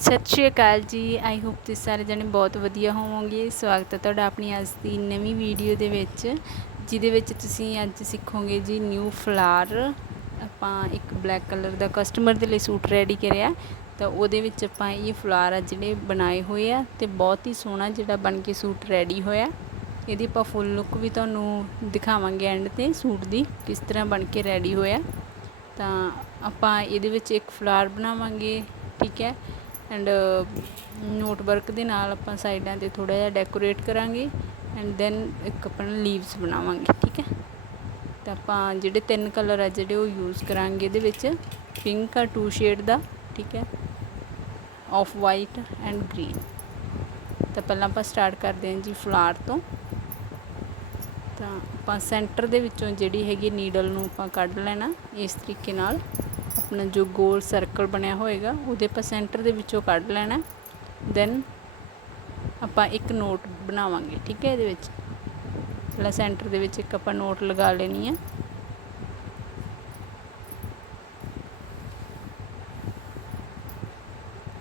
ਸਤਿ ਸ਼੍ਰੀ ਅਕਾਲ ਜੀ। I hope ਤੁਸੀਂ ਸਾਰੇ ਜਣੇ ਬਹੁਤ ਵਧੀਆ ਹੋਵੋਗੇ। ਸਵਾਗਤ ਹੈ ਤੁਹਾਡਾ ਆਪਣੀ ਅੱਜ ਦੀ ਨਵੀਂ ਵੀਡੀਓ ਦੇ ਵਿੱਚ, ਜਿਹਦੇ ਵਿੱਚ ਤੁਸੀਂ ਅੱਜ ਸਿੱਖੋਗੇ ਜੀ ਨਿਊ ਫਲਾਰ ਆਪਾਂ ਇੱਕ ਬਲੈਕ ਕਲਰ ਦਾ ਕਸਟਮਰ ਦੇ ਲਈ ਸੂਟ ਰੈਡੀ ਕਰਿਆ। ਤਾਂ ਉਹਦੇ ਵਿੱਚ ਆਪਾਂ ਇਹ ਫਲਾਰ ਆ ਜਿਹੜੇ ਬਣਾਏ ਹੋਏ ਆ ਤੇ ਬਹੁਤ ਹੀ ਸੋਹਣਾ ਜਿਹੜਾ ਬਣ ਕੇ ਸੂਟ ਰੈਡੀ ਹੋਇਆ। ਇਹਦੀ ਆਪਾਂ ਫੁੱਲ ਲੁੱਕ ਵੀ ਤੁਹਾਨੂੰ ਦਿਖਾਵਾਂਗੇ ਐਂਡ ਤੇ ਸੂਟ ਦੀ, ਕਿਸ ਤਰ੍ਹਾਂ ਬਣ ਕੇ ਰੈਡੀ ਹੋਇਆ। ਤਾਂ ਆਪਾਂ ਇਹਦੇ ਵਿੱਚ ਇੱਕ ਫਲਾਰ ਬਣਾਵਾਂਗੇ, ਠੀਕ ਹੈ। ਐਂਡ ਨੋਟ ਵਰਕ ਦੇ ਨਾਲ ਆਪਾਂ ਸਾਈਡਾਂ ਤੇ ਥੋੜਾ ਜਿਹਾ ਡੈਕੋਰੇਟ ਕਰਾਂਗੇ ਐਂਡ ਦੈਨ ਇੱਕ ਆਪਣਾ ਲੀਵਸ ਬਣਾਵਾਂਗੇ, ਠੀਕ ਹੈ? ਤਾਂ ਆਪਾਂ ਜਿਹੜੇ ਤਿੰਨ ਕਲਰ ਆ ਜਿਹੜੇ ਉਹ ਯੂਜ਼ ਕਰਾਂਗੇ ਇਹਦੇ ਵਿੱਚ ਪਿੰਕ ਆ ਟੂ ਸ਼ੇਡ ਦਾ, ਠੀਕ ਹੈ? ਆਫ ਵਾਈਟ ਐਂਡ ਗ੍ਰੀਨ ਤਾਂ ਪਹਿਲਾਂ ਆਪਾਂ ਸਟਾਰਟ ਕਰਦੇ ਹਾਂ ਜੀ ਫਲਾਰ ਤੋਂ। ਤਾਂ ਆਪਾਂ ਸੈਂਟਰ ਦੇ ਵਿੱਚੋਂ ਜਿਹੜੀ ਹੈਗੀ ਨੀਡਲ ਨੂੰ ਆਪਾਂ ਕੱਢ ਲੈਣਾ ਇਸ ਤਰੀਕੇ ਨਾਲ। ਆਪਣਾ ਜੋ ਗੋਲ ਸਰਕਲ ਬਣਿਆ ਹੋਏਗਾ, ਉਹਦੇ ਆਪਾਂ ਸੈਂਟਰ ਦੇ ਵਿੱਚੋਂ ਕੱਢ ਲੈਣਾ ਦੈਨ ਆਪਾਂ ਇੱਕ ਨੋਟ ਬਣਾਵਾਂਗੇ, ਠੀਕ ਹੈ ਇਹਦੇ ਵਿੱਚ? ਪਹਿਲਾਂ ਸੈਂਟਰ ਦੇ ਵਿੱਚ ਇੱਕ ਆਪਾਂ ਨੋਟ ਲਗਾ ਲੈਣੀ ਹੈ।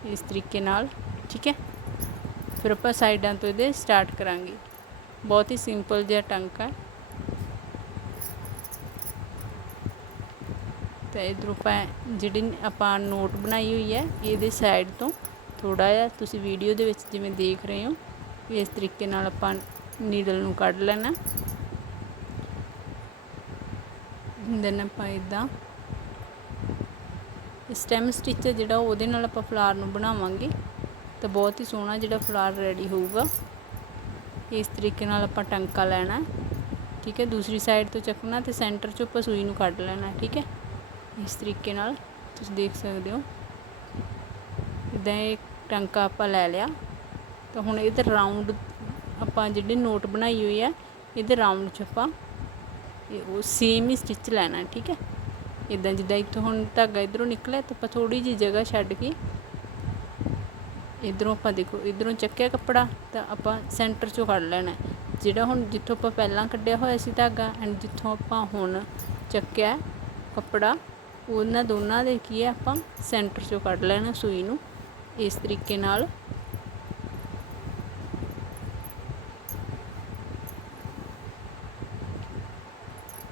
ਇਸ ਤਰੀਕੇ ਨਾਲ, ਠੀਕ ਹੈ? ਫਿਰ ਆਪਾਂ ਸਾਈਡਾਂ ਤੋਂ ਇਹਦੇ ਸਟਾਰਟ ਕਰਾਂਗੇ। ਬਹੁਤ ਹੀ ਸਿੰਪਲ ਜਿਹਾ ਟੰਕਾ ਹੈ। ਤਾਂ ਇਧਰੋਂ ਆਪਾਂ ਜਿਹੜੀ ਆਪਾਂ ਨੋਟ ਬਣਾਈ ਹੋਈ ਹੈ, ਇਹਦੇ ਸਾਈਡ ਤੋਂ ਥੋੜਾ ਜਿਹਾ ਤੁਸੀਂ ਵੀਡੀਓ ਦੇ ਵਿੱਚ ਜਿਵੇਂ ਦੇਖ ਰਹੇ ਹੋ ਇਸ ਤਰੀਕੇ ਨਾਲ ਆਪਾਂ ਨੀਡਲ ਨੂੰ ਕੱਢ ਲੈਣਾ। ਦੈਨ ਆਪਾਂ ਇਦਾਂ ਸਟੈਮ ਸਟਿਚ ਜਿਹੜਾ ਉਹਦੇ ਨਾਲ ਆਪਾਂ ਫਲਾਰ ਨੂੰ ਬਣਾਵਾਂਗੇ, ਤਾਂ ਬਹੁਤ ਹੀ ਸੋਹਣਾ ਜਿਹੜਾ ਫਲਾਰ ਰੈਡੀ ਹੋਊਗਾ। ਇਸ ਤਰੀਕੇ ਨਾਲ ਆਪਾਂ ਟੰਕਾ ਲੈਣਾ, ਠੀਕ ਹੈ, ਦੂਸਰੀ ਸਾਈਡ ਤੋਂ ਚੱਕਣਾ ਤੇ ਸੈਂਟਰ 'ਚੋਂ ਆਪਾਂ ਸੂਈ ਨੂੰ ਕੱਢ ਲੈਣਾ, ਠੀਕ ਹੈ। ਇਸ ਤਰੀਕੇ ਨਾਲ ਤੁਸੀਂ ਦੇਖ ਸਕਦੇ ਹੋ। ਇਦਾਂ ਇਹ ਟਾਂਕਾ ਆਪਾਂ ਲੈ ਲਿਆ, ਤਾਂ ਹੁਣ ਇਹਦੇ ਰਾਉਂਡ ਆਪਾਂ ਜਿਹੜੇ ਨੋਟ ਬਣਾਈ ਹੋਈ ਹੈ, ਇਹਦੇ ਰਾਉਂਡ 'ਚ ਆਪਾਂ ਇਹ ਉਹ ਸੇਮ ਹੀ ਸਟਿਚ ਲੈਣਾ, ਠੀਕ ਹੈ। ਇਦਾਂ ਜਿੱਦਾਂ ਇੱਥੋਂ ਹੁਣ ਧਾਗਾ ਇਧਰੋਂ ਨਿਕਲਿਆ, ਤਾਂ ਆਪਾਂ ਥੋੜੀ ਜਿਹੀ ਜਗ੍ਹਾ ਛੱਡ ਕੇ ਇਧਰੋਂ ਆਪਾਂ ਦੇਖੋ, ਇਧਰੋਂ ਚੱਕਿਆ ਕੱਪੜਾ, ਤਾਂ ਆਪਾਂ ਸੈਂਟਰ 'ਚੋਂ ਕੱਢ ਲੈਣਾ ਜਿਹੜਾ ਹੁਣ ਜਿੱਥੋਂ ਆਪਾਂ ਪਹਿਲਾਂ ਕੱਢਿਆ ਹੋਇਆ ਸੀ ਧਾਗਾ ਐਂਡ ਜਿੱਥੋਂ ਆਪਾਂ ਹੁਣ ਚੱਕਿਆ ਕੱਪੜਾ ਉਹਨਾਂ ਦੋਨਾਂ ਦੇ ਕੀ ਹੈ ਆਪਾਂ ਸੈਂਟਰ 'ਚੋਂ ਕੱਢ ਲੈਣਾ ਸੂਈ ਨੂੰ, ਇਸ ਤਰੀਕੇ ਨਾਲ।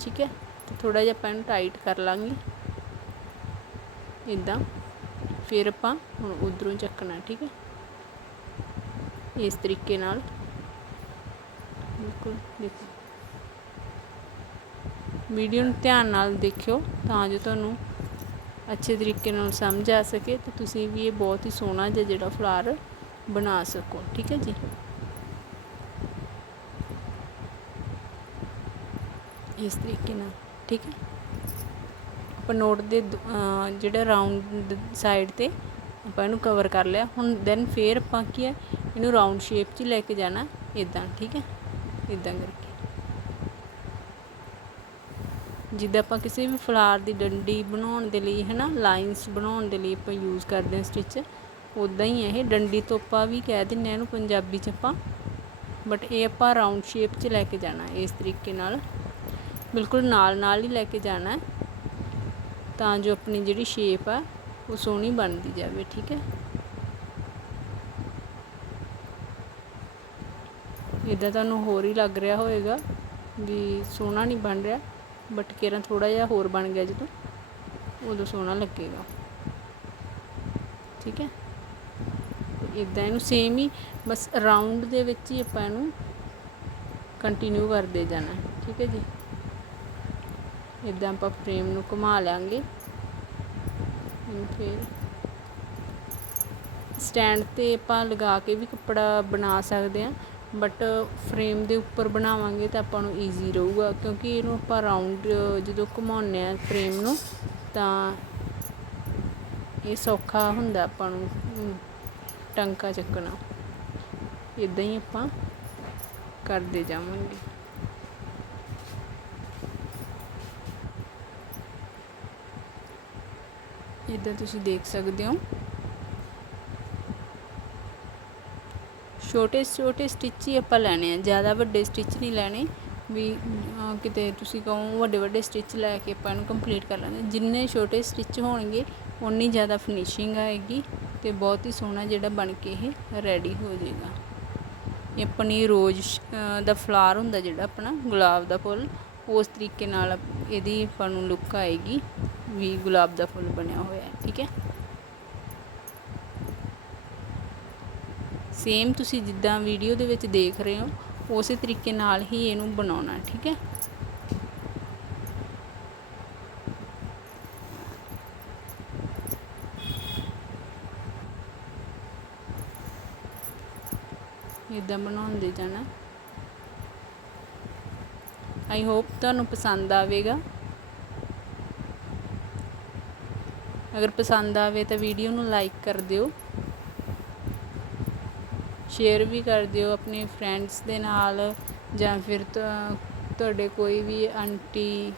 ਠੀਕ ਹੈ, ਤੇ ਥੋੜਾ ਜਿਹਾ ਆਪਾਂ ਇਹਨੂੰ ਟਾਈਟ ਕਰ ਲਾਂਗੇ। ਇਦਾਂ ਫਿਰ ਆਪਾਂ ਹੁਣ ਉਧਰੋਂ ਚੱਕਣਾ, ਠੀਕ ਹੈ। ਇਸ ਤਰੀਕੇ ਨਾਲ। ਬਿਲਕੁਲ, ਦੇਖੋ। ਵੀਡੀਓ ਨੂੰ ਧਿਆਨ ਨਾਲ ਦੇਖਿਓ ਤਾਂ ਜੋ ਤੁਹਾਨੂੰ ਅੱਛੇ ਤਰੀਕੇ ਨਾਲ ਸਮਝ ਆ ਸਕੇ ਤੇ ਤੁਸੀਂ ਵੀ ਇਹ ਬਹੁਤ ਹੀ ਸੋਹਣਾ ਜਿਹਾ ਜਿਹੜਾ ਫਲਾਰ ਬਣਾ ਸਕੋ, ਠੀਕ ਹੈ ਜੀ? ਇਸ ਤਰੀਕੇ ਨਾਲ, ਠੀਕ ਹੈ? ਆਪਾਂ ਨੋਟ ਦੇ ਜਿਹੜਾ ਰਾਉਂਡ ਸਾਈਡ ਤੇ ਆਪਾਂ ਇਹਨੂੰ ਕਵਰ ਕਰ ਲਿਆ। ਹੁਣ ਦੈਨ ਫੇਰ ਆਪਾਂ ਕੀ ਹੈ, ਇਹਨੂੰ ਰਾਉਂਡ ਸ਼ੇਪ 'ਚ ਲੈ ਕੇ ਜਾਣਾ ਇਦਾਂ ਠੀਕ ਹੈ? ਇਦਾਂ ਕਰਕੇ। ਜਿੱਦਾਂ ਆਪਾਂ ਕਿਸੇ ਵੀ ਫਲਾਰ ਦੀ ਡੰਡੀ ਬਣਾਉਣ ਦੇ ਲਈ ਹੈ ਨਾ ਲਾਈਨਸ ਬਣਾਉਣ ਦੇ ਲਈ ਆਪਾਂ ਯੂਜ਼ ਕਰਦੇ ਹਾਂ ਸਟਿਚ ਉਦਾਂ ਹੀ ਇਹ। ਡੰਡੀ ਤੋਪਾ ਵੀ ਕਹਿ ਦਿੰਦੇ ਆ ਇਹਨੂੰ ਪੰਜਾਬੀ 'ਚ ਆਪਾਂ ਬਟ ਇਹ ਆਪਾਂ ਰਾਉਂਡ ਸ਼ੇਪ 'ਚ ਲੈ ਕੇ ਜਾਣਾ ਇਸ ਤਰੀਕੇ ਨਾਲ। ਬਿਲਕੁਲ ਨਾਲ ਨਾਲ ਹੀ ਲੈ ਕੇ ਜਾਣਾ ਤਾਂ ਜੋ ਆਪਣੀ ਜਿਹੜੀ ਸ਼ੇਪ ਆ, ਉਹ ਸੋਹਣੀ ਬਣਦੀ ਜਾਵੇ, ਠੀਕ ਹੈ। ਇਦਾਂ ਤੁਹਾਨੂੰ ਹੋਰ ਹੀ ਲੱਗ ਰਿਹਾ ਹੋਵੇਗਾ ਵੀ ਸੋਹਣਾ ਨਹੀਂ ਬਣ ਰਿਹਾ। ਬਟ ਕਿਰਨ ਥੋੜਾ ਜਿਹਾ ਹੋਰ ਬਣ ਗਿਆ ਜਦੋਂ, ਉਦੋਂ ਸੋਹਣਾ ਲੱਗੇਗਾ। ਠੀਕ ਹੈ? ਇਦਾਂ ਇਹਨੂੰ ਸੇਮ ਹੀ ਬਸ ਰਾਉਂਡ ਦੇ ਵਿੱਚ ਹੀ ਆਪਾਂ ਇਹਨੂੰ ਕੰਟੀਨਿਊ ਕਰਦੇ ਜਾਣਾ। ਠੀਕ ਹੈ ਜੀ? ਇਦਾਂ ਆਪਾਂ ਫਰੇਮ ਨੂੰ ਘੁਮਾ ਲਾਂਗੇ। ਫਿਰ ਸਟੈਂਡ ਤੇ ਆਪਾਂ ਲਗਾ ਕੇ ਵੀ ਕੱਪੜਾ ਬਣਾ ਸਕਦੇ ਆ ਬਟ ਫਰੇਮ uh, ਦੇ ਉੱਪਰ ਬਣਾਵਾਂਗੇ ਤਾਂ ਆਪਾਂ ਨੂੰ ਈਜ਼ੀ ਰਹੂਗਾ। ਕਿਉਂਕਿ ਇਹਨੂੰ ਆਪਾਂ ਰਾਉਂਡ ਜਦੋਂ ਘੁਮਾਉਂਦੇ ਆ ਫਰੇਮ ਨੂੰ, ਤਾਂ ਇਹ ਸੌਖਾ ਹੁੰਦਾ ਆਪਾਂ ਨੂੰ ਟੰਕਾ ਚੱਕਣਾ। ਇਦਾਂ ਹੀ ਆਪਾਂ ਕਰਦੇ ਜਾਵਾਂਗੇ। ਇਦਾਂ ਤੁਸੀਂ ਦੇਖ ਸਕਦੇ ਹੋ। ਛੋਟੇ ਛੋਟੇ ਸਟਿਚ ਹੀ ਆਪਾਂ ਲੈਣੇ ਆ, ਜ਼ਿਆਦਾ ਵੱਡੇ ਸਟਿਚ ਨਹੀਂ ਲੈਣੇ। ਵੀ ਕਿਤੇ ਤੁਸੀਂ ਕਹੋ ਵੱਡੇ ਵੱਡੇ ਸਟਿਚ ਲੈ ਕੇ ਆਪਾਂ ਇਹਨੂੰ ਕੰਪਲੀਟ ਕਰ ਲੈਂਦੇ ਜਿੰਨੇ ਛੋਟੇ ਸਟਿਚ ਹੋਣਗੇ ਉਨੀ ਜ਼ਿਆਦਾ ਫਿਨਿਸ਼ਿੰਗ ਆਏਗੀ ਤੇ ਬਹੁਤ ਹੀ ਸੋਹਣਾ ਜਿਹੜਾ ਬਣ ਕੇ ਇਹ ਰੈਡੀ ਹੋ ਜਾਏਗਾ। ਇਹ ਆਪਣੀ ਰੋਜ਼ ਦਾ ਫਲਾਰ ਹੁੰਦਾ ਜਿਹੜਾ ਆਪਣਾ, ਗੁਲਾਬ ਦਾ ਫੁੱਲ, ਉਸ ਤਰੀਕੇ ਨਾਲ ਇਹਦੀ ਆਪਾਂ ਨੂੰ ਲੁੱਕ ਆਏਗੀ ਵੀ ਗੁਲਾਬ ਦਾ ਫੁੱਲ ਬਣਿਆ ਹੋਇਆ ਹੈ, ਠੀਕ ਹੈ? ਸੇਮ ਤੁਸੀਂ ਜਿੱਦਾਂ ਵੀਡੀਓ ਦੇ ਵਿੱਚ ਦੇਖ ਰਹੇ ਹੋ, ਉਸੇ ਤਰੀਕੇ ਨਾਲ ਹੀ ਇਹਨੂੰ ਬਣਾਉਣਾ, ਠੀਕ ਹੈ? ਇਦਾਂ ਬਣਾਉਂਦੇ ਜਾਣਾ। ਆਈ ਹੋਪ ਤੁਹਾਨੂੰ ਪਸੰਦ ਆਵੇਗਾ। ਅਗਰ ਪਸੰਦ ਆਵੇ ਤਾਂ ਵੀਡੀਓ ਨੂੰ ਲਾਈਕ ਕਰ ਦਿਓ। ਸ਼ੇਅਰ ਵੀ ਕਰ ਦਿਓ ਆਪਣੇ ਫਰੈਂਡਸ ਦੇ ਨਾਲ ਜਾਂ ਫਿਰ ਤੁਹਾਡੇ ਕੋਈ ਵੀ ਆਂਟੀ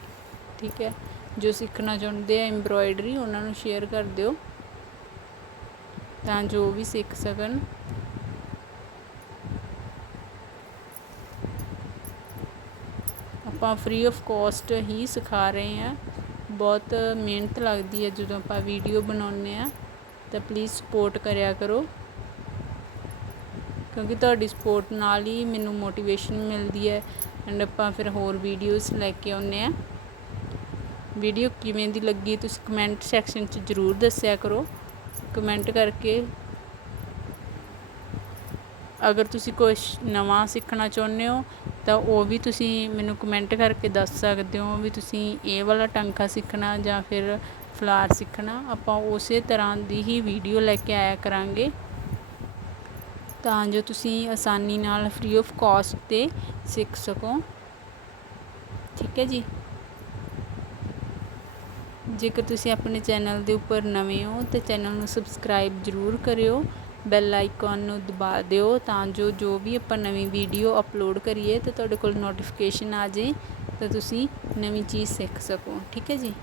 ਠੀਕ ਹੈ, ਜੋ ਸਿੱਖਣਾ ਚਾਹੁੰਦੇ ਆ ਐਮਬ੍ਰੋਇਡਰੀ ਉਹਨਾਂ ਨੂੰ ਸ਼ੇਅਰ ਕਰ ਦਿਓ ਤਾਂ ਜੋ ਵੀ ਸਿੱਖ ਸਕਣ। ਆਪਾਂ ਫ੍ਰੀ ਆਫ ਕਾਸਟ ਹੀ ਸਿਖਾ ਰਹੇ ਹਾਂ। ਬਹੁਤ ਮਿਹਨਤ ਲੱਗਦੀ ਹੈ ਜਦੋਂ ਆਪਾਂ ਵੀਡੀਓ ਬਣਾਉਂਦੇ ਆ ਤਾਂ ਪਲੀਜ਼ ਸਪੋਰਟ ਕਰਿਆ ਕਰੋ। ਕਿਉਂਕਿ ਤੁਹਾਡੀ ਸਪੋਰਟ ਨਾਲ ਹੀ ਮੈਨੂੰ ਮੋਟੀਵੇਸ਼ਨ ਮਿਲਦੀ ਹੈ ਐਂਡ ਆਪਾਂ ਫਿਰ ਹੋਰ ਵੀਡੀਓਜ਼ ਲੈ ਕੇ ਆਉਂਦੇ ਆ ਵੀਡੀਓ ਕਿਵੇਂ ਦੀ ਲੱਗੀ ਤੁਸੀਂ ਕਮੈਂਟ ਸੈਕਸ਼ਨ 'ਚ ਜ਼ਰੂਰ ਦੱਸਿਆ ਕਰੋ। ਕਮੈਂਟ ਕਰਕੇ ਅਗਰ ਤੁਸੀਂ ਕੁਝ ਨਵਾਂ ਸਿੱਖਣਾ ਚਾਹੁੰਦੇ ਹੋ ਤਾਂ ਉਹ ਵੀ ਤੁਸੀਂ ਮੈਨੂੰ ਕਮੈਂਟ ਕਰਕੇ ਦੱਸ ਸਕਦੇ ਹੋ ਵੀ ਤੁਸੀਂ ਇਹ ਵਾਲਾ ਟਾਂਕਾ ਸਿੱਖਣਾ ਜਾਂ ਫਿਰ ਫਲਾਰ ਸਿੱਖਣਾ। ਆਪਾਂ ਉਸੇ ਤਰ੍ਹਾਂ ਦੀ ਹੀ ਵੀਡੀਓ ਲੈ ਕੇ ਆਇਆ ਕਰਾਂਗੇ। ਤਾਂ ਜੋ ਤੁਸੀਂ ਆਸਾਨੀ ਨਾਲ ਫ੍ਰੀ ਆਫ ਕਾਸਟ ਤੇ ਸਿੱਖ ਸਕੋ। ਠੀਕ ਹੈ ਜੀ? ਜੇਕਰ ਤੁਸੀਂ ਆਪਣੇ ਚੈਨਲ ਦੇ ਉੱਪਰ ਨਵੇਂ ਹੋ, ਤਾਂ ਚੈਨਲ ਨੂੰ ਸਬਸਕ੍ਰਾਈਬ ਜ਼ਰੂਰ ਕਰਿਓ। ਬੈਲ ਆਈਕਨ ਨੂੰ ਦਬਾ ਦਿਓ ਤਾਂ ਜੋ ਜੋ ਵੀ ਆਪਾਂ ਨਵੀਂ ਵੀਡੀਓ ਅਪਲੋਡ ਕਰੀਏ, ਤਾਂ ਤੁਹਾਡੇ ਕੋਲ ਨੋਟੀਫਿਕੇਸ਼ਨ ਆ ਜੇ ਤਾਂ ਤੁਸੀਂ ਨਵੀਂ ਚੀਜ਼ ਸਿੱਖ ਸਕੋ। ਠੀਕ ਹੈ ਜੀ?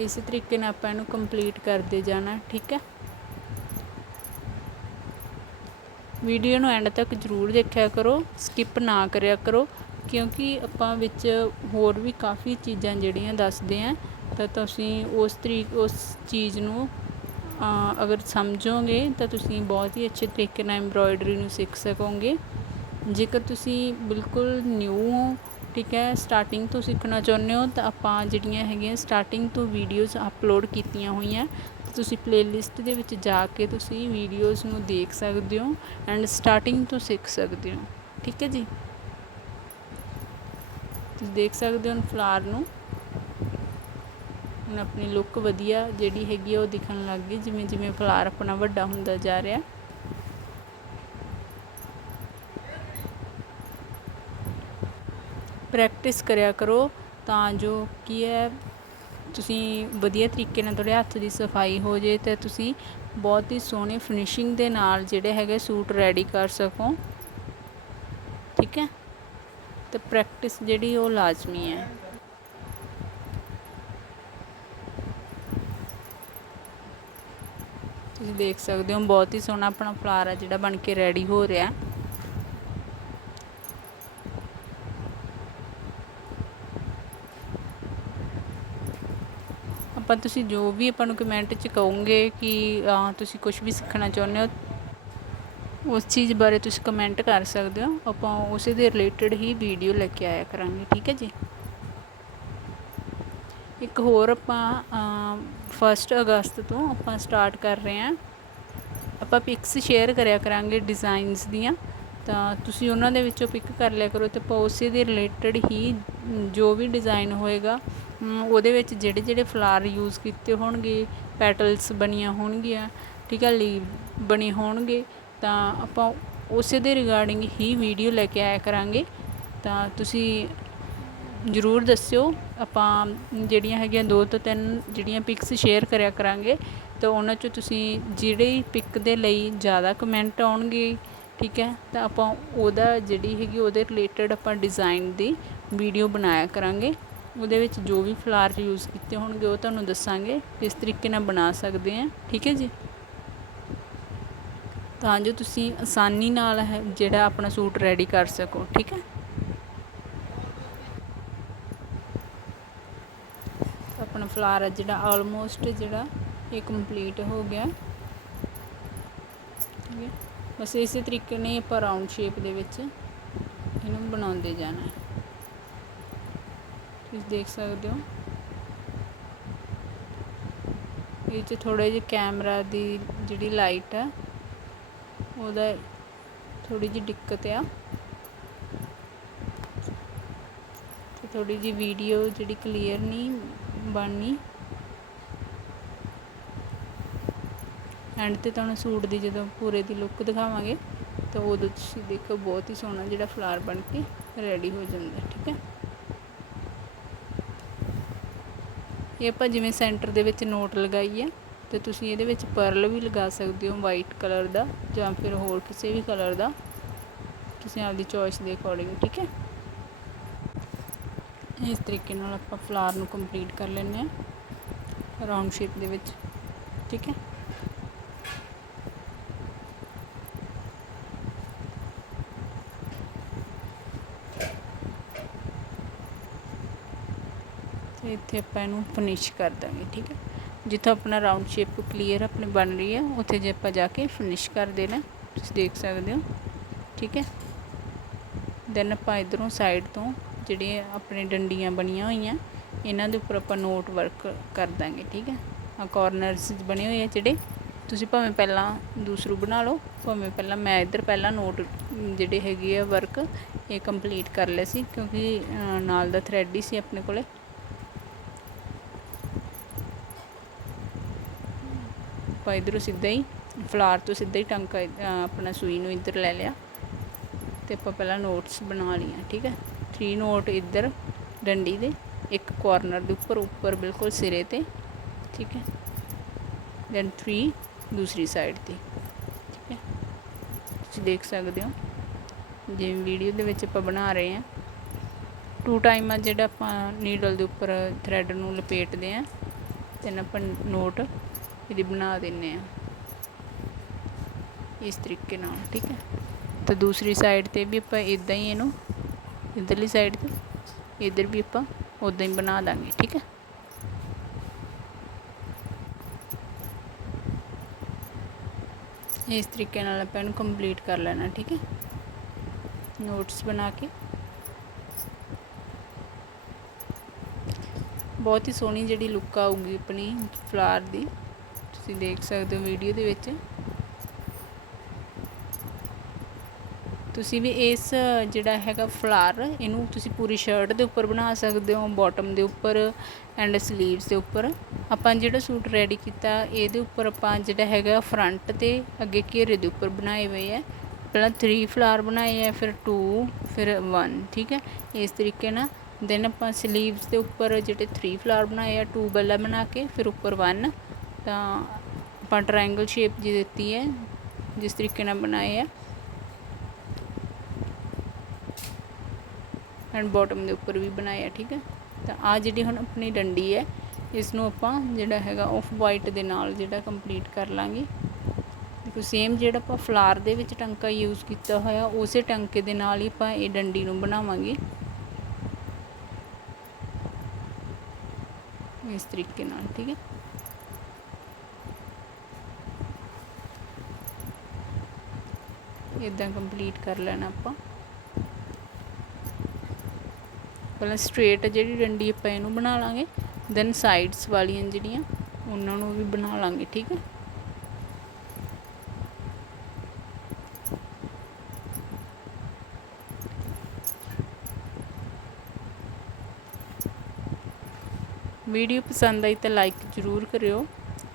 ਇਸੇ ਤਰੀਕੇ ਨਾਲ ਆਪਾਂ ਇਹਨੂੰ ਕੰਪਲੀਟ ਕਰਦੇ ਜਾਣਾ, ਠੀਕ ਹੈ? ਵੀਡੀਓ ਨੂੰ ਐਂਡ ਤੱਕ ਜ਼ਰੂਰ ਦੇਖਿਆ ਕਰੋ ਸਕਿਪ ਨਾ ਕਰਿਆ ਕਰੋ, ਕਿਉਂਕਿ ਆਪਾਂ ਵਿੱਚ ਹੋਰ ਵੀ ਕਾਫੀ ਚੀਜ਼ਾਂ ਜਿਹੜੀਆਂ ਦੱਸਦੇ ਆ ਤਾਂ ਤੁਸੀਂ ਉਸ ਤਰੀਕ, ਉਸ ਚੀਜ਼ ਨੂੰ ਅਗਰ ਸਮਝੋਗੇ ਤਾਂ ਤੁਸੀਂ ਬਹੁਤ ਹੀ ਅੱਛੇ ਤਰੀਕੇ ਨਾਲ ਐਮਬ੍ਰੋਇਡਰੀ ਨੂੰ ਸਿੱਖ ਸਕੋਗੇ। ਜੇਕਰ ਤੁਸੀਂ ਬਿਲਕੁਲ ਨਿਊ ਹੋ, ਠੀਕ ਹੈ ਸਟਾਰਟਿੰਗ ਤੋਂ ਸਿੱਖਣਾ ਚਾਹੁੰਦੇ ਹੋ, ਤਾਂ ਆਪਾਂ ਜਿਹੜੀਆਂ ਹੈਗੀਆਂ ਸਟਾਰਟਿੰਗ ਤੋਂ ਵੀਡੀਓਜ਼ ਅਪਲੋਡ ਕੀਤੀਆਂ ਹੋਈਆਂ ਤੁਸੀਂ ਪਲੇਲਿਸਟ ਦੇ ਵਿੱਚ ਜਾ ਕੇ ਤੁਸੀਂ ਵੀਡੀਓਜ਼ ਨੂੰ ਦੇਖ ਸਕਦੇ ਹੋ ਐਂਡ ਸਟਾਰਟਿੰਗ ਤੋਂ ਸਿੱਖ ਸਕਦੇ ਹੋ, ਠੀਕ ਹੈ ਜੀ? ਤੁਸੀਂ ਦੇਖ ਸਕਦੇ ਹੋ ਫਲਾਰ ਨੂੰ, ਹੁਣ ਆਪਣੀ ਲੁੱਕ ਵਧੀਆ ਜਿਹੜੀ ਹੈਗੀ ਆ ਉਹ ਦਿਖਣ ਲੱਗ ਗਈ ਜਿਵੇਂ ਜਿਵੇਂ ਫਲਾਰ ਆਪਣਾ ਵੱਡਾ ਹੁੰਦਾ ਜਾ ਰਿਹਾ। ਪ੍ਰੈਕਟਿਸ ਕਰਿਆ ਕਰੋ ਤਾਂ ਜੋ ਕੀ ਹੈ, ਤੁਸੀਂ ਵਧੀਆ ਤਰੀਕੇ ਨਾਲ ਤੁਹਾਡੇ ਹੱਥ ਦੀ ਸਫ਼ਾਈ ਹੋ ਜੇ ਤੇ ਤੁਸੀਂ ਬਹੁਤ ਹੀ ਸੋਹਣੀ ਫਿਨਿਸ਼ਿੰਗ ਦੇ ਨਾਲ ਜਿਹੜੇ ਹੈਗੇ ਸੂਟ ਰੈਡੀ ਕਰ ਸਕੋ। ਠੀਕ ਹੈ? ਤੇ ਪ੍ਰੈਕਟਿਸ ਜਿਹੜੀ ਉਹ ਲਾਜ਼ਮੀ ਹੈ। ਤੁਸੀਂ ਦੇਖ ਸਕਦੇ ਹੋ, ਬਹੁਤ ਹੀ ਸੋਹਣਾ ਆਪਣਾ ਫਲਾਰ ਆ ਜਿਹੜਾ ਬਣ ਕੇ ਰੈਡੀ ਹੋ ਰਿਹਾ। ਹੈ ਆਪਾਂ ਤੁਸੀਂ ਜੋ ਵੀ ਆਪਾਂ ਨੂੰ ਕਮੈਂਟ 'ਚ ਕਹੋਗੇ ਕਿ ਤੁਸੀਂ ਕੁਝ ਵੀ ਸਿੱਖਣਾ ਚਾਹੁੰਦੇ ਹੋ, ਉਸ ਚੀਜ਼ ਬਾਰੇ ਤੁਸੀਂ ਕਮੈਂਟ ਕਰ ਸਕਦੇ ਹੋ। ਆਪਾਂ ਉਸੇ ਦੇ ਰਿਲੇਟਡ ਹੀ ਵੀਡੀਓ ਲੈ ਕੇ ਆਇਆ ਕਰਾਂਗੇ, ਠੀਕ ਹੈ ਜੀ? ਇੱਕ ਹੋਰ ਆਪਾਂ 1 ਅਗਸਤ ਤੋਂ ਆਪਾਂ ਸਟਾਰਟ ਕਰ ਰਹੇ ਹਾਂ। ਆਪਾਂ ਪਿਕਸ ਸ਼ੇਅਰ ਕਰਿਆ ਕਰਾਂਗੇ ਡਿਜ਼ਾਈਨਸ ਦੀਆਂ। ਤਾਂ ਤੁਸੀਂ ਉਹਨਾਂ ਦੇ ਵਿੱਚੋਂ ਪਿਕ ਕਰ ਲਿਆ ਕਰੋ ਤੇ ਆਪਾਂ ਉਸੇ ਦੇ ਰਿਲੇਟਡ ਹੀ ਜੋ ਵੀ ਡਿਜ਼ਾਈਨ ਹੋਏਗਾ ਉਹਦੇ ਵਿੱਚ ਜਿਹੜੇ ਜਿਹੜੇ ਫਲਾਰ ਯੂਜ਼ ਕੀਤੇ ਹੋਣਗੇ ਪੈਟਲਸ ਬਣੀਆਂ ਹੋਣਗੀਆਂ, ਠੀਕ ਹੈ ਲੀਵ ਬਣੇ ਹੋਣਗੇ, ਤਾਂ ਆਪਾਂ ਉਸੇ ਦੇ ਰਿਗਾਰਡਿੰਗ ਹੀ ਵੀਡੀਓ ਲੈ ਕੇ ਆਇਆ ਕਰਾਂਗੇ। ਤਾਂ ਤੁਸੀਂ ਜ਼ਰੂਰ ਦੱਸਿਓ, ਆਪਾਂ ਜਿਹੜੀਆਂ ਹੈਗੀਆਂ ਦੋ ਤੋਂ ਤਿੰਨ ਜਿਹੜੀਆਂ ਪਿਕਸ ਸ਼ੇਅਰ ਕਰਿਆ ਕਰਾਂਗੇ, ਤਾਂ ਉਹਨਾਂ 'ਚੋਂ ਤੁਸੀਂ ਜਿਹੜੇ ਪਿਕ ਦੇ ਲਈ ਜ਼ਿਆਦਾ ਕਮੈਂਟ ਆਉਣਗੇ, ਠੀਕ ਹੈ ਤਾਂ ਆਪਾਂ ਉਹਦਾ ਜਿਹੜੀ ਹੈਗੀ ਉਹਦੇ ਰਿਲੇਟਡ ਆਪਾਂ ਡਿਜ਼ਾਈਨ ਦੀ ਵੀਡੀਓ ਬਣਾਇਆ ਕਰਾਂਗੇ। ਉਹਦੇ ਵਿੱਚ ਜੋ ਵੀ ਫਲਾਰ ਯੂਜ਼ ਕੀਤੇ ਹੋਣਗੇ ਉਹ ਤੁਹਾਨੂੰ ਦੱਸਾਂਗੇ, ਕਿਸ ਤਰੀਕੇ ਨਾਲ ਬਣਾ ਸਕਦੇ ਆ, ਠੀਕ ਹੈ ਜੀ? ਤਾਂ ਜੋ ਤੁਸੀਂ ਆਸਾਨੀ ਨਾਲ ਹੈ ਜਿਹੜਾ ਆਪਣਾ ਸੂਟ ਰੈਡੀ ਕਰ ਸਕੋ, ਠੀਕ ਹੈ? ਆਪਣਾ ਫਲਾਰ ਜਿਹੜਾ ਆਲਮੋਸਟ ਜਿਹੜਾ ਇਹ ਕੰਪਲੀਟ ਹੋ ਗਿਆ। ਠੀਕ ਹੈ? ਬਸ ਇਸੇ ਤਰੀਕੇ ਨਾਲ ਆਪਾਂ ਰਾਉਂਡ ਸ਼ੇਪ ਦੇ ਵਿੱਚ ਇਹਨੂੰ ਬਣਾਉਂਦੇ ਜਾਣਾ ਹੈ। ਤੁਸੀਂ ਦੇਖ ਸਕਦੇ ਹੋ। ਇਹ 'ਚ ਥੋੜੇ ਜਿਹੇ ਕੈਮਰਾ ਦੀ ਜਿਹੜੀ ਲਾਈਟ ਆ, ਉਹਦਾ ਥੋੜੀ ਜਿਹੀ ਦਿੱਕਤ ਆ। ਤੇ ਥੋੜੀ ਜਿਹੀ ਵੀਡੀਓ ਜਿਹੜੀ ਕਲੀਅਰ ਨਹੀਂ ਬਣਨੀ। ਐਂਡ ਤੇ ਤੁਹਾਨੂੰ ਸੂਟ ਦੀ ਜਦੋਂ ਪੂਰੇ ਦੀ ਲੁੱਕ ਦਿਖਾਵਾਂਗੇ, ਤਾਂ ਉਦੋਂ ਤੁਸੀਂ ਦੇਖੋ ਬਹੁਤ ਹੀ ਸੋਹਣਾ ਜਿਹੜਾ ਫਲਾਰ ਬਣ ਕੇ ਰੈਡੀ ਹੋ ਜਾਂਦਾ, ਠੀਕ ਹੈ। ਇਹ ਆਪਾਂ ਜਿਵੇਂ ਸੈਂਟਰ ਦੇ ਵਿੱਚ ਨੋਟ ਲਗਾਈ ਹੈ ਤੇ ਤੁਸੀਂ ਇਹਦੇ ਵਿੱਚ ਪਰਲ ਵੀ ਲਗਾ ਸਕਦੇ ਹੋ ਵਾਈਟ ਕਲਰ ਦਾ ਜਾਂ ਫਿਰ ਹੋਰ ਕਿਸੇ ਵੀ ਕਲਰ ਦਾ। ਤੁਸੀਂ ਆਪਦੀ ਚੋਇਸ ਦੇ ਅਕੋਰਡਿੰਗ ਠੀਕ ਹੈ? ਇਸ ਤਰੀਕੇ ਨਾਲ ਆਪਾਂ ਫਲਾਰ ਨੂੰ ਕੰਪਲੀਟ ਕਰ ਲੈਂਦੇ ਹਾਂ ਰਾਉਂਡ ਸ਼ੇਪ ਦੇ ਵਿੱਚ, ਠੀਕ ਹੈ? ਉੱਥੇ ਆਪਾਂ ਇਹਨੂੰ ਫਿਨਿਸ਼ ਕਰ ਦਾਂਗੇ, ਠੀਕ ਹੈ? ਜਿੱਥੋਂ ਆਪਣਾ ਰਾਉਂਡ ਸ਼ੇਪ ਕਲੀਅਰ ਆਪਣੀ ਬਣ ਰਹੀ ਹੈ, ਉੱਥੇ ਜੇ ਆਪਾਂ ਜਾ ਕੇ ਫਿਨਿਸ਼ ਕਰ ਦੇਣਾ, ਤੁਸੀਂ ਦੇਖ ਸਕਦੇ ਹੋ, ਠੀਕ ਹੈ? ਦੈਨ ਆਪਾਂ ਇਧਰੋਂ ਸਾਈਡ ਤੋਂ ਜਿਹੜੇ ਆਪਣੇ ਡੰਡੀਆਂ ਬਣੀਆਂ ਹੋਈਆਂ, ਇਹਨਾਂ ਦੇ ਉੱਪਰ ਆਪਾਂ ਨੋਟ ਵਰਕ ਕਰ ਦਾਂਗੇ, ਠੀਕ ਹੈ? ਆ ਕਾਰਨਰਸ ਬਣੇ ਹੋਏ ਆ ਜਿਹੜੇ, ਤੁਸੀਂ ਭਾਵੇਂ ਪਹਿਲਾਂ ਦੂਸਰੂ ਬਣਾ ਲਓ, ਭਾਵੇਂ ਪਹਿਲਾਂ ਮੈਂ ਇੱਧਰ ਪਹਿਲਾਂ ਨੋਟ ਜਿਹੜੇ ਹੈਗੇ ਆ ਵਰਕ ਇਹ ਕੰਪਲੀਟ ਕਰ ਲਏ ਸੀ, ਕਿਉਂਕਿ ਨਾਲ ਦਾ ਥਰੈਡ ਹੀ ਸੀ ਆਪਣੇ ਕੋਲੇ। ਆਪਾਂ ਇਧਰੋਂ ਸਿੱਧਾ ਹੀ ਫਲਾਰ ਤੋਂ ਸਿੱਧਾ ਹੀ ਟੰਕਾ ਆਪਣਾ ਸੂਈ ਨੂੰ ਇੱਧਰ ਲੈ ਲਿਆ। ਤੇ ਆਪਾਂ ਪਹਿਲਾਂ ਨੋਟਸ ਬਣਾ ਲਈਆਂ, ਠੀਕ ਹੈ? 3 ਨੋਟ ਇੱਧਰ ਡੰਡੀ ਦੇ, ਇੱਕ ਕੋਰਨਰ ਦੇ ਉੱਪਰ ਉੱਪਰ ਬਿਲਕੁਲ ਸਿਰੇ ਤੇ, ਠੀਕ ਹੈ? ਦੈਨ 3 ਦੂਸਰੀ ਸਾਈਡ ਤੇ, ਠੀਕ ਹੈ? ਤੁਸੀਂ ਦੇਖ ਸਕਦੇ ਹੋ, ਜਿਵੇਂ ਵੀਡੀਓ ਦੇ ਵਿੱਚ ਆਪਾਂ ਬਣਾ ਰਹੇ ਹਾਂ। ਟੂ ਟਾਈਮ ਆ ਜਿਹੜਾ ਆਪਾਂ ਨੀਡਲ ਦੇ ਉੱਪਰ ਥਰੈਡ ਨੂੰ ਲਪੇਟਦੇ ਆ ਤੇ ਆਪਾਂ ਨੋਟ ਇਹਦੀ ਬਣਾ ਦਿੰਨੇ ਆ। ਇਸ ਤਰੀਕੇ ਨਾਲ, ਠੀਕ ਹੈ। ਤਾਂ ਦੂਸਰੀ ਸਾਈਡ ਤੇ ਵੀ ਆਪਾਂ ਇਦਾਂ ਹੀ ਇਹਨੂੰ, ਇਧਰਲੀ ਸਾਈਡ ਤੇ, ਇਧਰ ਵੀ ਆਪਾਂ ਉਦਾਂ ਹੀ ਬਣਾ ਦਾਂਗੇ, ਠੀਕ ਹੈ। ਇਸ ਤਰੀਕੇ ਨਾਲ ਆਪਾਂ ਇਹਨੂੰ ਕੰਪਲੀਟ ਕਰ ਲੈਣਾ, ਠੀਕ ਹੈ। ਨੋਟਸ ਬਣਾ ਕੇ। ਬਹੁਤ ਹੀ ਸੋਹਣੀ ਜਿਹੜੀ ਲੁੱਕ ਆਊਗੀ ਆਪਣੀ ਫਲਾਰ ਦੀ। ਤੁਸੀਂ ਦੇਖ ਸਕਦੇ ਹੋ ਵੀਡੀਓ ਦੇ ਵਿੱਚ। ਤੁਸੀਂ ਵੀ ਇਸ, ਜਿਹੜਾ ਹੈਗਾ ਫਲਾਰ ਇਹਨੂੰ ਤੁਸੀਂ ਪੂਰੀ ਸ਼ਰਟ ਦੇ ਉੱਪਰ ਬਣਾ ਸਕਦੇ ਹੋ ਬਾਟਮ ਦੇ ਉੱਪਰ ਐਂਡ ਸਲੀਵਸ ਦੇ ਉੱਪਰ। ਆਪਾਂ ਜਿਹੜਾ ਸੂਟ ਰੈਡੀ ਕੀਤਾ, ਇਹਦੇ ਉੱਪਰ ਆਪਾਂ ਜਿਹੜਾ ਹੈਗਾ ਫਰੰਟ ਤੇ ਅੱਗੇ ਘੇਰੇ ਦੇ ਉੱਪਰ ਬਣਾਏ ਹੋਏ ਆ। ਪਹਿਲਾਂ 3 ਫਲਾਰ ਬਣਾਏ ਆ, ਫਿਰ 2 ਫਿਰ 1 ਠੀਕ ਹੈ ਇਸ ਤਰੀਕੇ ਨਾਲ। ਦੈਨ ਆਪਾਂ ਸਲੀਵਸ ਦੇ ਉੱਪਰ ਜਿਹੜੇ 3 ਫਲਾਰ ਬਣਾਏ ਆ 2 ਬੱਲਾ ਬਣਾ ਕੇ, ਫਿਰ ਉੱਪਰ 1 ਤਾਂ ਆਪਾਂ ਟ੍ਰਾਇੰਗਲ ਸ਼ੇਪ ਜੀ ਦਿੱਤੀ ਹੈ, ਜਿਸ ਤਰੀਕੇ ਨਾਲ ਬਣਾਏ ਆ। ਐਂਡ ਬਾਟਮ ਦੇ ਉੱਪਰ ਵੀ ਬਣਾਇਆ ਠੀਕ ਹੈ। ਤਾਂ ਆ ਜਿਹੜੀ ਹੁਣ ਆਪਣੀ ਡੰਡੀ ਹੈ ਇਸ ਨੂੰ ਆਪਾਂ ਜਿਹੜਾ ਹੈਗਾ ਆਫ ਵਾਈਟ ਦੇ ਨਾਲ ਜਿਹੜਾ ਕੰਪਲੀਟ ਕਰ ਲਾਂਗੇ। ਦੇਖੋ ਸੇਮ ਜਿਹੜਾ ਆਪਾਂ ਫਲਾਰ ਦੇ ਵਿੱਚ ਟੰਕਾ ਯੂਜ਼ ਕੀਤਾ ਹੋਇਆ, ਉਸੇ ਟੰਕੇ ਦੇ ਨਾਲ ਹੀ ਆਪਾਂ ਇਹ ਡੰਡੀ ਨੂੰ ਬਣਾਵਾਂਗੇ। ਇਸ ਤਰੀਕੇ ਨਾਲ, ਠੀਕ ਹੈ। ਇਦਾਂ ਕੰਪਲੀਟ ਕਰ ਲੈਣਾ ਆਪਾਂ। ਪਹਿਲਾਂ ਸਟ੍ਰੇਟ ਜਿਹੜੀ ਡੰਡੀ ਆਪਾਂ ਇਹਨੂੰ ਬਣਾ ਲਾਂਗੇ ਦੈਨ ਸਾਈਡਸ ਵਾਲੀਆਂ ਜਿਹੜੀਆਂ, ਉਹਨਾਂ ਨੂੰ ਵੀ ਬਣਾ ਲਾਂਗੇ, ਠੀਕ ਹੈ? ਵੀਡੀਓ ਪਸੰਦ ਆਈ ਤਾਂ ਲਾਈਕ ਜ਼ਰੂਰ ਕਰਿਓ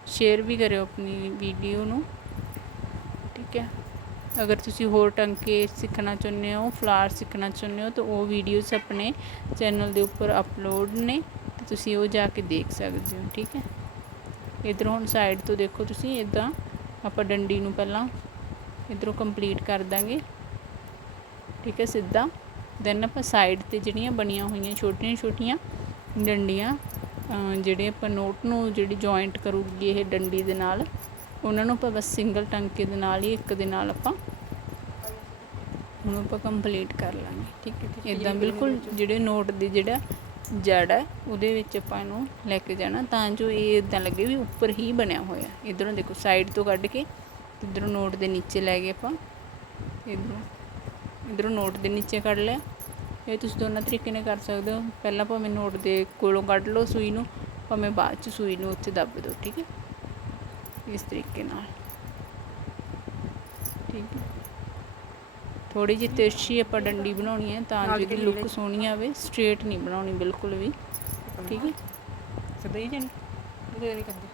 ਸ਼ੇਅਰ ਵੀ ਕਰਿਓ ਆਪਣੀ ਵੀਡੀਓ ਨੂੰ, ਠੀਕ ਹੈ? ਅਗਰ ਤੁਸੀਂ ਹੋਰ ਟੰਕੇ ਸਿੱਖਣਾ ਚਾਹੁੰਦੇ ਹੋ, ਫਲਾਰ ਸਿੱਖਣਾ ਚਾਹੁੰਦੇ ਹੋ, ਤਾਂ ਉਹ ਵੀਡੀਓਜ਼ ਆਪਣੇ ਚੈਨਲ ਦੇ ਉੱਪਰ ਅਪਲੋਡ ਨੇ, ਤੇ ਤੁਸੀਂ ਉਹ ਜਾ ਕੇ ਦੇਖ ਸਕਦੇ ਹੋ, ਠੀਕ ਹੈ? ਇਧਰ ਹੁਣ ਸਾਈਡ ਤੋਂ ਦੇਖੋ ਤੁਸੀਂ, ਇਦਾਂ ਆਪਾਂ ਡੰਡੀ ਨੂੰ ਪਹਿਲਾਂ ਇਧਰੋਂ ਕੰਪਲੀਟ ਕਰ ਦਾਂਗੇ, ਠੀਕ ਹੈ, ਸਿੱਧਾ। ਦੈਨ ਆਪਾਂ ਸਾਈਡ ਤੇ ਜਿਹੜੀਆਂ ਬਣੀਆਂ ਹੋਈਆਂ ਛੋਟੀਆਂ ਛੋਟੀਆਂ ਡੰਡੀਆਂ ਜਿਹੜੇ ਆਪਾਂ ਨੋਟ ਨੂੰ ਜਿਹੜੀ ਜੁਆਇੰਟ ਕਰੂਗੀ ਇਹ ਡੰਡੀ ਦੇ ਨਾਲ ਉਹਨਾਂ ਨੂੰ ਆਪਾਂ ਬਸ ਸਿੰਗਲ ਟਾਂਕੇ ਦੇ ਨਾਲ ਹੀ, ਇੱਕ ਦੇ ਨਾਲ ਆਪਾਂ ਉਹਨੂੰ ਆਪਾਂ ਕੰਪਲੀਟ ਕਰ ਲਾਂਗੇ, ਠੀਕ ਹੈ ਇਦਾਂ ਬਿਲਕੁਲ ਜਿਹੜੇ ਨੋਟ ਦੀ ਜਿਹੜਾ ਜੜ ਹੈ, ਉਹਦੇ ਵਿੱਚ ਆਪਾਂ ਇਹਨੂੰ ਲੈ ਕੇ ਜਾਣਾ, ਤਾਂ ਜੋ ਇਹ ਇਦਾਂ ਲੱਗੇ ਵੀ ਉੱਪਰ ਹੀ ਬਣਿਆ ਹੋਇਆ। ਇਧਰੋਂ ਦੇਖੋ ਸਾਈਡ ਤੋਂ ਕੱਢ ਕੇ ਇਧਰੋਂ ਨੋਟ ਦੇ ਨੀਚੇ ਲੈ ਗਏ ਆਪਾਂ। ਇਧਰੋਂ ਇਧਰੋਂ ਨੋਟ ਦੇ ਨੀਚੇ ਕੱਢ ਲਿਆ। ਇਹ ਤੁਸੀਂ ਦੋਨਾਂ ਤਰੀਕੇ ਨਾਲ ਕਰ ਸਕਦੇ ਹੋ। ਪਹਿਲਾਂ ਭਾਵੇਂ ਨੋਟ ਦੇ ਕੋਲੋਂ ਕੱਢ ਲਓ ਸੂਈ ਨੂੰ, ਭਾਵੇਂ ਬਾਅਦ ਚ ਸੂਈ ਨੂੰ ਉੱਥੇ ਦੱਬ ਦਿਓ, ਠੀਕ ਹੈ? ਇਸ ਤਰੀਕੇ ਨਾਲ। ਠੀਕ ਹੈ। ਥੋੜੀ ਜਿਹੀ ਤਿਰਛੀ ਆਪਾਂ ਡੰਡੀ ਬਣਾਉਣੀ ਹੈ ਤਾਂ ਜੋ ਇਹਦੀ ਲੁੱਕ ਸੋਹਣੀ ਆਵੇ ਸਟ੍ਰੇਟ ਨਹੀਂ ਬਣਾਉਣੀ ਬਿਲਕੁਲ ਵੀ। ਠੀਕ ਹੈ। ਸਿੱਧਾ ਹੀ ਜਾਣੀ ਉਹਦੇ ਨਹੀਂ ਕਰਦੇ।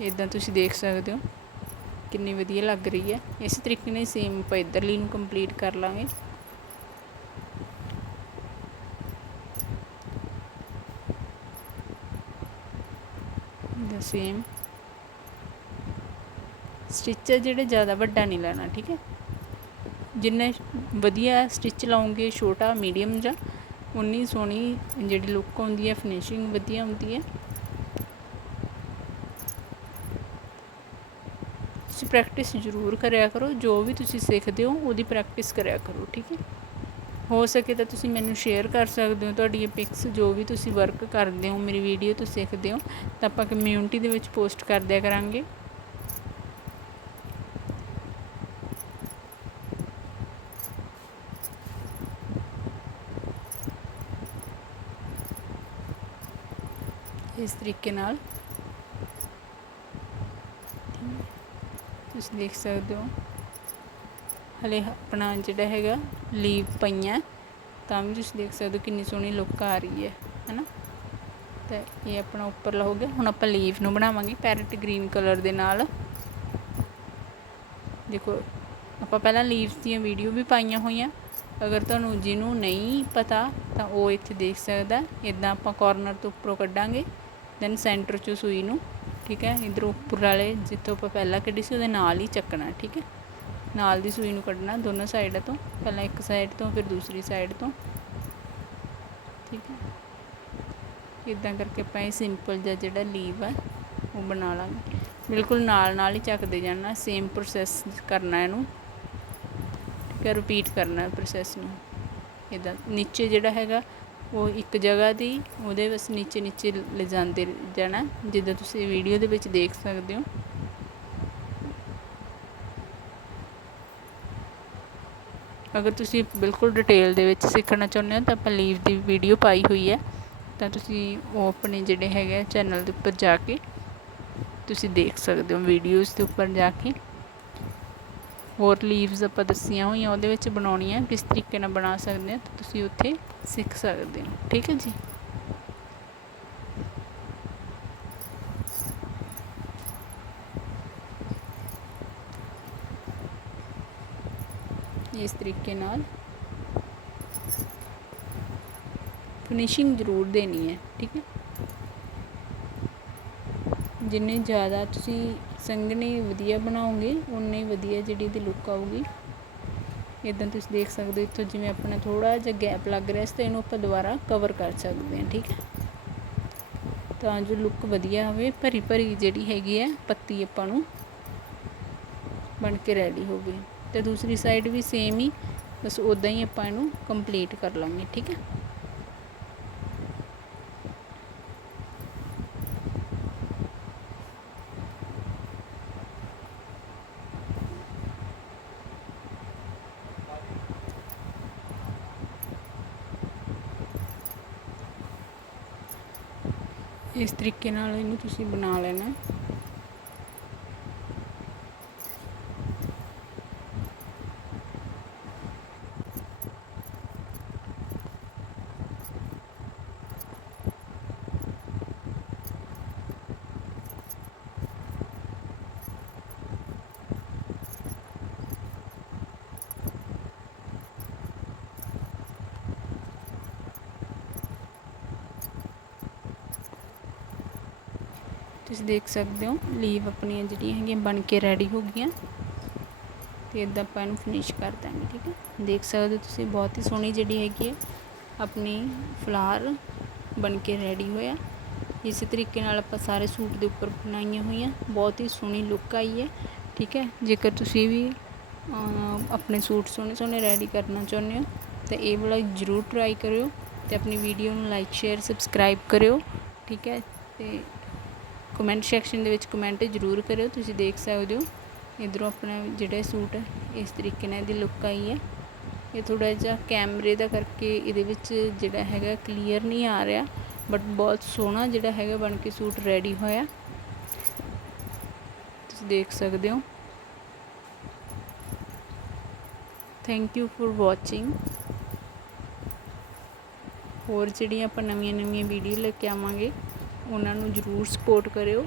ਇਦਾਂ ਤੁਸੀਂ ਦੇਖ ਸਕਦੇ ਹੋ। ਕਿੰਨੀ ਵਧੀਆ ਲੱਗ ਰਹੀ ਹੈ। ਇਸੇ ਤਰੀਕੇ ਨਾਲ ਸੇਮ ਆਪਾਂ ਇਧਰਲੀ ਨੂੰ ਕੰਪਲੀਟ ਕਰ ਲਾਂਗੇ ਦਾ ਸੇਮ ਸਟਿਚ ਜਿਹੜੇ ਜ਼ਿਆਦਾ ਵੱਡਾ ਨਹੀਂ ਲੈਣਾ, ਠੀਕ ਹੈ? ਜਿੰਨੇ ਵਧੀਆ ਸਟਿਚ ਲਾਉਂਗੇ, ਛੋਟਾ ਮੀਡੀਅਮ ਜਾਂ, ਉਨੀ ਸੋਹਣੀ ਜਿਹੜੀ ਲੁੱਕ ਆਉਂਦੀ ਹੈ ਫਿਨਿਸ਼ਿੰਗ ਵਧੀਆ ਹੁੰਦੀ ਹੈ। ਤੁਸੀਂ ਪ੍ਰੈਕਟਿਸ ਜ਼ਰੂਰ ਕਰਿਆ ਕਰੋ, ਜੋ ਵੀ ਤੁਸੀਂ ਸਿੱਖਦੇ ਹੋ, ਉਹਦੀ ਪ੍ਰੈਕਟਿਸ ਕਰਿਆ ਕਰੋ, ਠੀਕ ਹੈ? ਹੋ ਸਕੇ ਤਾਂ ਤੁਸੀਂ ਮੈਨੂੰ ਸ਼ੇਅਰ ਕਰ ਸਕਦੇ ਹੋ ਤੁਹਾਡੀ ਇਹ ਪਿਕਸ ਜੋ ਵੀ ਤੁਸੀਂ ਵਰਕ ਕਰਦੇ ਹੋ, ਮੇਰੀ ਵੀਡੀਓ ਤੋਂ ਸਿੱਖਦੇ ਹੋ, ਤਾਂ ਆਪਾਂ ਕਮਿਊਨਿਟੀ ਦੇ ਵਿੱਚ ਪੋਸਟ ਕਰ ਦਿਆ ਕਰਾਂਗੇ। ਇਸ ਤਰੀਕੇ ਨਾਲ ਤੁਸੀਂ ਦੇਖ ਸਕਦੇ ਹੋ। ਹਲੇ ਆਪਣਾ ਜਿਹੜਾ ਹੈਗਾ ਲੀਵ ਪਈਆਂ। ਤਾਂ ਵੀ ਤੁਸੀਂ ਦੇਖ ਸਕਦੇ ਹੋ ਕਿੰਨੀ ਸੋਹਣੀ ਲੁੱਕ ਆ ਰਹੀ ਹੈ, ਹੈਨਾ? ਤਾਂ ਇਹ ਆਪਣਾ ਉੱਪਰਲਾ ਹੋ ਗਿਆ। ਹੁਣ ਆਪਾਂ ਲੀਵ ਨੂੰ ਬਣਾਵਾਂਗੇ ਪੈਰਟ ਗ੍ਰੀਨ ਕਲਰ ਦੇ ਨਾਲ। ਦੇਖੋ, ਆਪਾਂ ਪਹਿਲਾਂ ਲੀਵਸ ਦੀਆਂ ਵੀਡੀਓ ਵੀ ਪਾਈਆਂ ਹੋਈਆਂ। ਅਗਰ ਤੁਹਾਨੂੰ ਜਿਹਨੂੰ ਨਹੀਂ ਪਤਾ, ਤਾਂ ਉਹ ਇੱਥੇ ਦੇਖ ਸਕਦਾ। ਇਦਾਂ ਆਪਾਂ ਕਾਰਨਰ ਤੋਂ ਉੱਪਰੋਂ ਕੱਢਾਂਗੇ ਦੈਨ ਸੈਂਟਰ ਚੋਂ ਸੂਈ ਨੂੰ, ਠੀਕ ਹੈ? ਇਧਰ ਉੱਪਰ ਵਾਲੇ, ਜਿੱਥੋਂ ਆਪਾਂ ਪਹਿਲਾਂ ਕੱਢੀ ਸੀ, ਉਹਦੇ ਨਾਲ ਹੀ ਚੱਕਣਾ, ਠੀਕ ਹੈ? ਨਾਲ ਦੀ ਸੂਈ ਨੂੰ ਕੱਢਣਾ ਦੋਨੋਂ ਸਾਈਡਾਂ ਤੋਂ, ਪਹਿਲਾਂ ਇੱਕ ਸਾਈਡ ਤੋਂ, ਫਿਰ ਦੂਸਰੀ ਸਾਈਡ ਤੋਂ। ਠੀਕ ਹੈ? ਇਦਾਂ ਕਰਕੇ ਆਪਾਂ ਇਹ ਸਿੰਪਲ ਜਿਹਾ ਜਿਹੜਾ ਲੀਵ ਹੈ ਉਹ ਬਣਾ ਲਾਂਗੇ। ਬਿਲਕੁਲ ਨਾਲ ਨਾਲ ਹੀ ਚੱਕਦੇ ਜਾਣਾ ਸੇਮ ਪ੍ਰੋਸੈਸ ਕਰਨਾ ਇਹਨੂੰ। ਠੀਕ ਹੈ? ਰਿਪੀਟ ਕਰਨਾ ਪ੍ਰੋਸੈਸ ਨੂੰ। ਇਦਾਂ ਨੀਚੇ ਜਿਹੜਾ ਹੈਗਾ, ਉਹ ਇੱਕ ਜਗ੍ਹਾ ਦੀ, ਉਹਦੇ ਬਸ ਨੀਚੇ ਨੀਚੇ ਲਿਜਾਂਦੇ ਜਾਣਾ, ਜਿੱਦਾਂ ਤੁਸੀਂ ਵੀਡੀਓ ਦੇ ਵਿੱਚ ਦੇਖ ਸਕਦੇ ਹੋ। ਅਗਰ ਤੁਸੀਂ ਬਿਲਕੁਲ ਡਿਟੇਲ ਦੇ ਵਿੱਚ ਸਿੱਖਣਾ ਚਾਹੁੰਦੇ ਹੋ, ਤਾਂ ਆਪਾਂ ਲੀਵ ਦੀ ਵੀਡੀਓ ਪਾਈ ਹੋਈ ਹੈ। ਤਾਂ ਤੁਸੀਂ ਉਹ ਆਪਣੇ ਜਿਹੜੇ ਹੈਗੇ ਚੈਨਲ ਦੇ ਉੱਪਰ ਜਾ ਕੇ ਤੁਸੀਂ ਦੇਖ ਸਕਦੇ ਹੋ ਵੀਡੀਓਜ਼ ਦੇ ਉੱਪਰ ਜਾ ਕੇ। ਹੋਰ ਲੀਵਸ ਆਪਾਂ ਦੱਸੀਆਂ ਹੋਈਆਂ, ਉਹਦੇ ਵਿੱਚ ਬਣਾਉਣੀਆਂ, ਕਿਸ ਤਰੀਕੇ ਨਾਲ ਬਣਾ ਸਕਦੇ ਆ ਤੁਸੀਂ ਉੱਥੇ ਸਿੱਖ ਸਕਦੇ ਹੋ। ਠੀਕ ਹੈ ਜੀ? ਇਸ ਤਰੀਕੇ ਨਾਲ। ਫਿਨਿਸ਼ਿੰਗ ਜ਼ਰੂਰ ਦੇਣੀ ਹੈ, ਠੀਕ ਹੈ। ਜਿੰਨੇ ਜ਼ਿਆਦਾ ਤੁਸੀਂ ਸੰਘਣੀ ਵਧੀਆ ਬਣਾਓਗੇ ਉਨੇ ਵਧੀਆ ਜਿਹੜੀ ਦੀ ਲੁੱਕ ਆਊਗੀ। ਇਦਾਂ ਤੁਸੀਂ ਦੇਖ ਸਕਦੇ ਹੋ, ਇੱਥੋਂ ਜਿਵੇਂ ਆਪਣਾ ਥੋੜਾ ਜਿਹਾ ਗੈਪ ਲੱਗ ਰਿਹਾ ਸੀ, ਤਾਂ ਇਹਨੂੰ ਆਪਾਂ ਦੁਬਾਰਾ ਕਵਰ ਕਰ ਸਕਦੇ ਹਾਂ, ਠੀਕ ਹੈ। ਤਾਂ ਜੋ ਲੁੱਕ ਵਧੀਆ ਹੋਵੇ ਭਰੀ ਭਰੀ ਜਿਹੜੀ ਹੈਗੀ ਹੈ, ਪੱਤੀ ਆਪਾਂ ਨੂੰ ਬਣ ਕੇ ਰੈਡੀ ਹੋਵੇ ਤੇ ਦੂਸਰੀ ਸਾਈਡ ਵੀ ਸੇਮ ਹੀ, ਬਸ ਉਦਾਂ ਹੀ ਆਪਾਂ ਇਹਨੂੰ ਕੰਪਲੀਟ ਕਰ ਲਾਂਗੇ, ਠੀਕ ਹੈ? ਇਸ ਤਰੀਕੇ ਨਾਲ ਇਹਨੂੰ ਤੁਸੀਂ ਬਣਾ ਲੈਣਾ। ਤੁਸੀਂ ਦੇਖ ਸਕਦੇ ਹੋ ਲੀਵ ਆਪਣੀਆਂ ਜਿਹੜੀਆਂ ਹੈਗੀਆਂ ਬਣ ਕੇ ਰੈਡੀ ਹੋ ਗਈਆਂ। ਤੇ ਇਦਾਂ ਆਪਾਂ ਇਹਨੂੰ ਫਿਨਿਸ਼ ਕਰ ਦਾਂਗੇ ਠੀਕ ਹੈ? ਦੇਖ ਸਕਦੇ ਹੋ ਤੁਸੀਂ ਬਹੁਤ ਹੀ ਸੋਹਣੀ ਜਿਹੜੀ ਹੈਗੀ ਹੈ ਆਪਣੀ ਫਲਾਰ ਬਣ ਕੇ ਰੈਡੀ ਹੋਇਆ ਇਸੇ ਤਰੀਕੇ ਨਾਲ ਆਪਾਂ ਸਾਰੇ ਸੂਟ ਦੇ ਉੱਪਰ ਬਣਾਈਆਂ ਹੋਈਆਂ ਬਹੁਤ ਹੀ ਸੋਹਣੀ ਲੁੱਕ ਆਈ ਹੈ ਠੀਕ ਹੈ? ਜੇਕਰ ਤੁਸੀਂ ਵੀ ਅਮ, ਆਪਣੇ ਸੂਟ ਸੋਹਣੇ ਸੋਹਣੇ ਰੈਡੀ ਕਰਨਾ ਚਾਹੁੰਦੇ ਹੋ ਤਾਂ ਇਹ ਵਾਲਾ ਜ਼ਰੂਰ ਟਰਾਈ ਕਰਿਓ ਤੇ ਆਪਣੀ ਵੀਡੀਓ ਨੂੰ ਲਾਈਕ ਸ਼ੇਅਰ ਸਬਸਕ੍ਰਾਈਬ ਕਰਿਓ ਠੀਕ ਹੈ? ਤੇ ਕਮੈਂਟ ਸੈਕਸ਼ਨ ਦੇ ਵਿੱਚ ਕਮੈਂਟ ਜ਼ਰੂਰ ਕਰਿਓ, ਤੁਸੀਂ ਦੇਖ ਸਕਦੇ ਹੋ। ਇਧਰੋਂ ਆਪਣਾ ਜਿਹੜਾ ਸੂਟ ਹੈ, ਇਸ ਤਰੀਕੇ ਨਾਲ ਇਹਦੀ ਲੁੱਕ ਆਈ ਹੈ। ਇਹ ਥੋੜਾ ਜਿਹਾ ਕੈਮਰੇ ਦਾ ਕਰਕੇ ਇਹਦੇ ਵਿੱਚ ਜਿਹੜਾ ਹੈਗਾ ਕਲੀਅਰ ਨਹੀਂ ਆ ਰਿਹਾ ਬਟ ਬਹੁਤ ਸੋਹਣਾ ਜਿਹੜਾ ਹੈਗਾ ਬਣ ਕੇ ਸੂਟ ਰੈਡੀ ਹੋਇਆ। ਤੁਸੀਂ ਦੇਖ ਸਕਦੇ ਹੋ। ਥੈਂਕ ਯੂ ਫॉर ਵਾਚਿੰਗ ਹੋਰ ਜਿਹੜੀਆਂ ਆਪਾਂ ਨਵੀਆਂ ਨਵੀਆਂ ਵੀਡੀਓ ਲੈ ਕੇ ਆਵਾਂਗੇ ਉਹਨਾਂ ਨੂੰ ਜਰੂਰ ਸਪੋਰਟ ਕਰਿਓ।